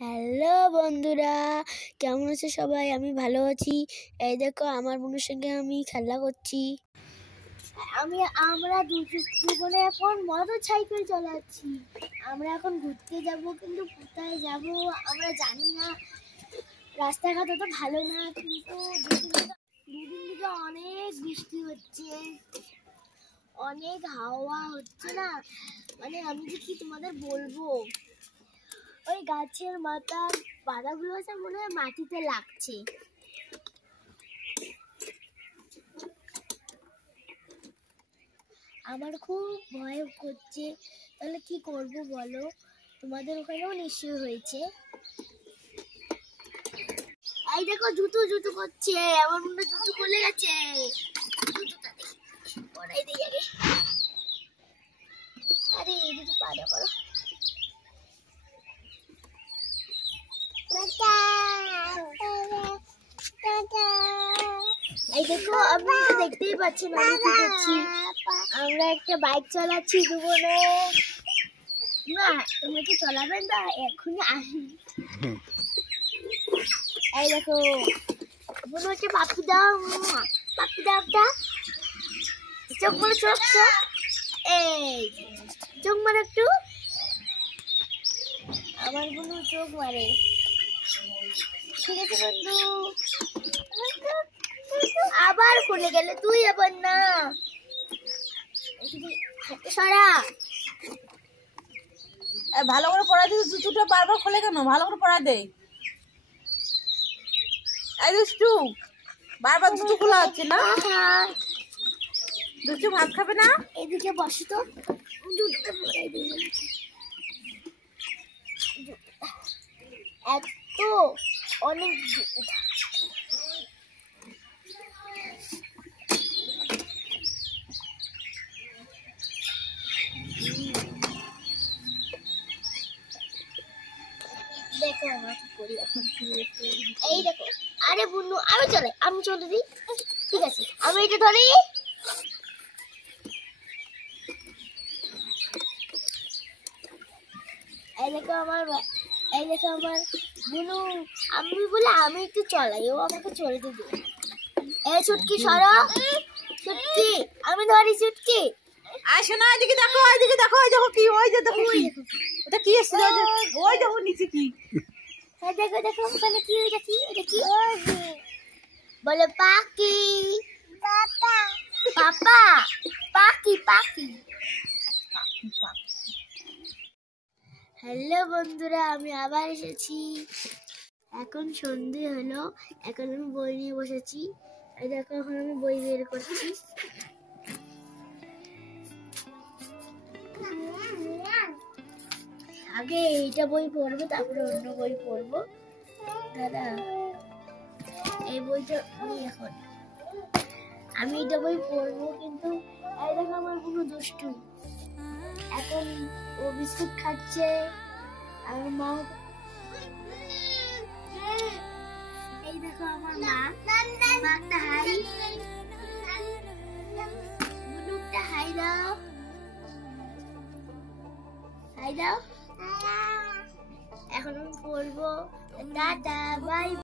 Hello বন্ধুরা, কেমন আছো সবাই? আমি ভালো আছি। এই দেখো আমার বোনের সঙ্গে আমি খেলা করছি। আমরা দুজনে এখন মোটর সাইকেল চালাচ্ছি। আমরা এখন ঘুরতে যাব, কিন্তু কোথায় যাব আমরা জানি না। রাস্তাঘাট তো ভালো না, কিন্তু দুদিন থেকে অনেক বৃষ্টি হচ্ছে, অনেক হাওয়া হচ্ছে না, মানে আমি যে কি তোমাদের বলবো। ওই গাছের মাথার পাতাগুলো আছে, মনে হয় মাটিতে লাগছে। আমার খুব ভয় করছে, তাহলে কি করব বলো? তোমাদের ওখানেও নিশ্চয়ই হয়েছে। এই দেখো জুতো জুতো করছে, আমার মনে জুতো খুলে গেছে। জুতোটা দেখি পরাই দিই আগে। আরে এই জুতো পাড়া করো। এই দেখো, আপনি তো দেখতেই পাচ্ছেন আমি কি করছি। আমরা একটা বাইক চালাচ্ছি দুজনে। না তুমি কি চালাবেন না? এখনই আসি। এই দেখো, মনে হচ্ছে পাপি দাও, পাপি দাও একটা। চোখ মারো, চোখ চোখ, এই চোখ মারো একটু। আমার বোন চোখ মারে। ঠিক আছে বন্ধু, আবার খুলে গেলে তুই আবার না। সরা, ভালো করে পড়া দিস। জুতোটা বারবার খুলে কেন? ভালো করে পড়া দে। এই দুষ্টু, বারবার জুতো খোলা হচ্ছে না। দুষ্টু ভাত খাবে না? এদিকে বসি তো, জুতোটা পরাই দিই। এত অনেক দেখো আমরা কি করি এখন। এই দেখো, আরে বুনু আমি চলে দিই। ঠিক আছে, আমি এটা ধরি। এই দেখো আমার বুনু, আমি বলে আমি একটু চলাই, ও আমাকে চলে দিবে। এই ছুটকি সরো, ছুটকি আমি ধরি, ছুটকি আসো না, এদিকে দেখো, এদিকে দেখো, ওই দেখো কি, ওই যে দেখো কি, ওটা কি এসেছে, ওই দেখো নিচে কি। হ্যাঁ দেখো দেখো ওখানে কি, এটা কি, এটা কি বলে? পাখি, পাপা পাপা, পাখি পাখি। হ্যালো বন্ধুরা, আমি আবার এসেছি। এখন সন্ধে হলো, এখন আমি বই নিয়ে বসেছি। এই দেখো এখন আমি বই বের করছি। আগে এইটা বই পড়বো, তারপরে অন্য বই পড়বো। দাদা এই বইটা আমি এটা বই পড়বো, কিন্তু এই দেখো আমার কোনো দুষ্টু। এখন ও বিস্কুট খাচ্ছে, আমার মা। এই দেখো আমার মা, একটা হাই, বুনুটা হাই দাও, হাই দাও। এখন আমি পড়বো। Tata bye.